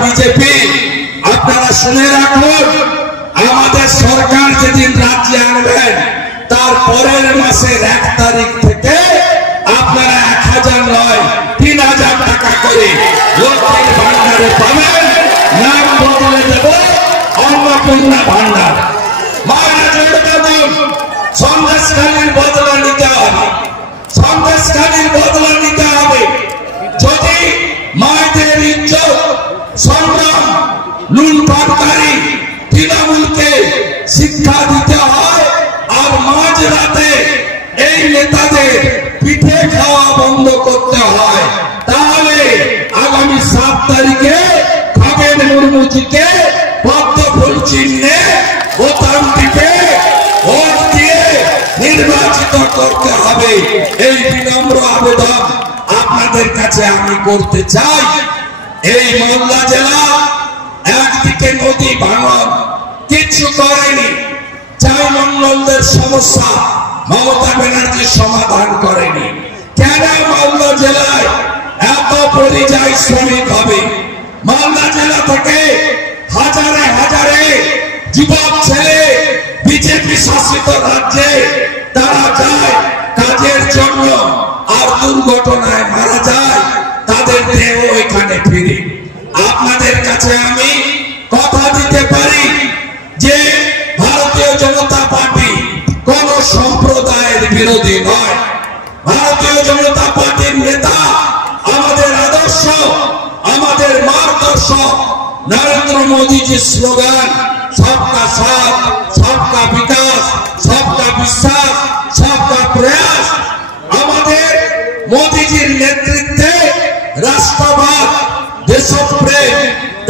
BJP, আপনারা শুনে রাখুন, আমাদের সরকার যেদিন রাজ্যে আনবেন তার পরের মাসের 1 তারিখ থেকে আপনারা 1000 নয় 3000 টাকা করে লক্ষ্মীর ভান্ডারে পাবেন। নাম বদলে দেব অন্নপূর্ণা ভান্ডার। মায়েরা জোরে বলুন, সন্দেশখালীর বদলা নিতে হবে, সন্দেশখালীর বদলা নিতে হবে। যদি মায়েদের ইজ্জত সংগ্রাম লুণ্ঠনকারী তৃণমূলকে শিক্ষা দিতে হয় আর মাঝরাতে এই নেতাদের পিঠে খাওয়া বন্ধ করতে হয়, তাহলে আগামী 7 তারিখে খগেন মুর্মুজিকে পদ্ম ফুল চিহ্নে বোতাম টিপে ভোট দিয়ে নির্বাচিত করতে হবে। এই বিনম্র আবেদন আপনাদের কাছে আমি করতে চাই। এই মালদা জেলা একদিকে নদী ভাঙন কিছু করেনি, চাইমন্ডলদের সমস্যা মমতা ব্যানার্জি সমাধান করেনি। কেন মালদা জেলায় এত পরিযায়ী শ্রমিক হবে? মালদা জেলা থেকে হাজারে হাজারে যুবক ছেলে বিজেপি শাসিত রাজ্যে তারা যায় কাজের জন্য, আর দুর্ঘটনায় মারা যায়, তাদের দেহ এখানে ফিরে। আপনাদের কাছে আমি কথা দিতে পারি যে ভারতীয় জনতা পার্টি কোন সম্প্রদায়ের বিরোধী নয়। ভারতীয় জনতা পার্টির নেতা, আমাদের আদর্শ, আমাদের মার্গদর্শক নরেন্দ্র মোদীজির স্লোগান সবকা সাথ, সবকা বিকাশ, সবকা বিশ্বাস, সবকা প্রয়াস। আমাদের মোদীজির নেতৃত্বে রাষ্ট্রবাদ, দেশপ্রেম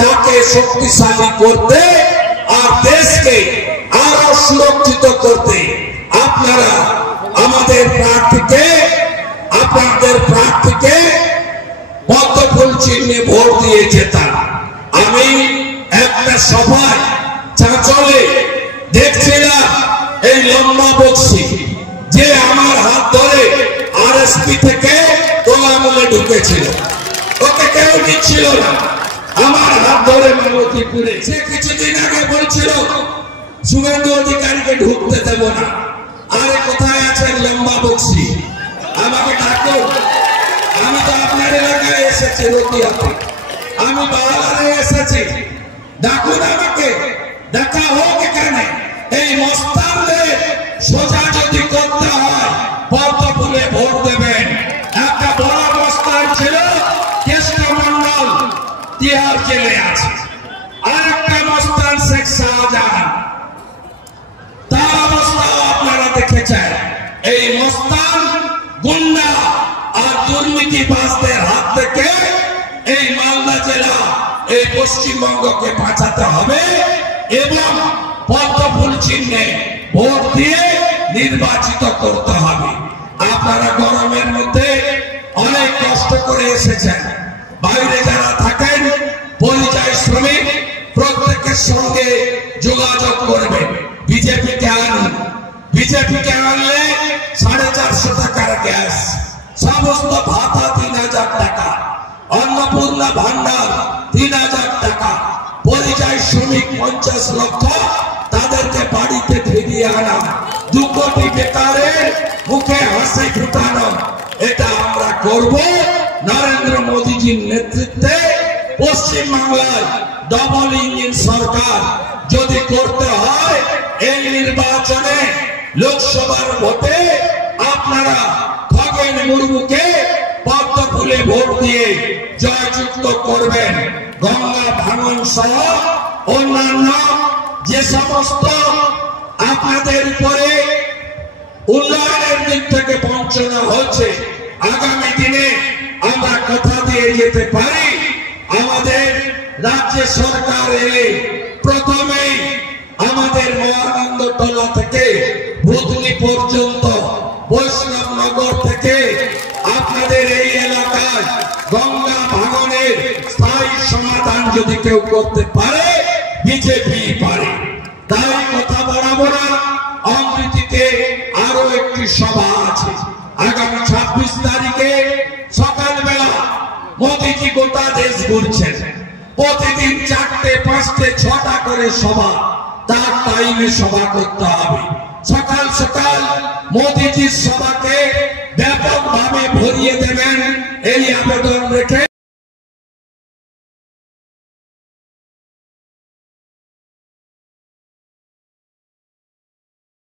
তাকে শক্তিশালী করতে আর দেশকে আরো সুরক্ষিত করতে আপনারা আমাদের প্রার্থীকে, আপনাদের প্রার্থীকে পদ্ম ফুল চিহ্নে ভোট দিয়ে জেতান। আমি একটা সভায় চাঁচলে দেখছিলাম এই লম্বা বক্সি যে আমার হাত ধরে আরএসপি থেকে তোলামূলে ঢুকেছিল, ওকে কেউ নিচ্ছিল না, আমার হাত ধরে মালতীপুরে। সে কিছুদিন আগে বলছিল শুভেন্দু অধিকারীকে ঢুকতে দেব না। আরে কোথায় আছেন লম্বা বক্সি? আমাকে ডাকুন। আমি তো আপনার এলাকায় এসেছি, রতিয়াতে, আমি বাংলায় এসেছি, ডাকুন আমাকে, দেখা হোক এখানে। এই মস্তানদের সোজা যদি করতে হয় পদ্ম ফুলে ভোট দেবেন। একটা বড় মস্তান ছিল কৃষ্ণমন্ডল, তিহার জেলে আছে। আর একটা মস্তান শেখ শাহজাহান, তার অবস্থাও আপনারা দেখেছেন। এই মস্তান গুন্ডা আর দুর্নীতিবাজদের হাত থেকে এই মালদা জেলা, এই পশ্চিমবঙ্গকে বাঁচাতে হবে এবং পদ্ম ফুল চিহ্নে ভোট দিয়ে নির্বাচিত করতে হবে। আপনারা গরমের মধ্যে অনেক কষ্ট করে এসেছেন। বাইরে যারা থাকেন পরিযায়ী শ্রমিক, প্রত্যেকের সঙ্গে যোগাযোগ করবেন। বিজেপিকে আনুন, বিজেপিকে আনলে 450 টাকার গ্যাস, সমস্ত ভাতা 3000 টাকা, অন্নপূর্ণা ভান্ডার 3000 টাকা, পরিযায়ী শ্রমিক 50 লক্ষ তাদেরকে বাড়িতে ফিরিয়ে আনা, 2 কোটি বেকারের মুখে হাসি ফুটানো। এটা আমরা করব নরেন্দ্র মোদীজির নেতৃত্বে। পশ্চিমবাংলায় ডবল ইঞ্জিন সরকার যদি করতে হয়, এই নির্বাচনে লোকসভার ভোটে আপনারা খগেন মুর্মুকে পদ্ম ফুলে ভোট দিয়ে জয়যুক্ত করবেন। গঙ্গা ভাঙন সহ অন্যান্য যে সমস্ত আপনাদের উপরে উন্নয়নের দিক থেকে বঞ্চনা হচ্ছে, আগামী দিনে আমরা কথা দিয়ে যেতে পারি আমাদের রাজ্য সরকার এলে প্রথমেই আমাদের মহানন্দটোলা থেকে ভুতনি পর্যন্ত, বৈষ্ণবনগর থেকে আপনাদের এই এলাকায় গঙ্গা ভাঙনের স্থায়ী সমাধান যদি কেউ করতে পারে, বিজেপি পারে। তাই কথা বাড়াবো না। অমৃতিতে আরো একটি সভা আছে আগামী 26 তারিখে সকালবেলা। মোদীজি গোটা দেশ ঘুরছেন, প্রতিদিন 4টে 5টে 6টা করে সভা, তার টাইমে সভা করতে হবে। সকাল সকাল মোদিজির সভাকে ব্যাপকভাবে ভরিয়ে দেবেন, এই আবেদন রেখে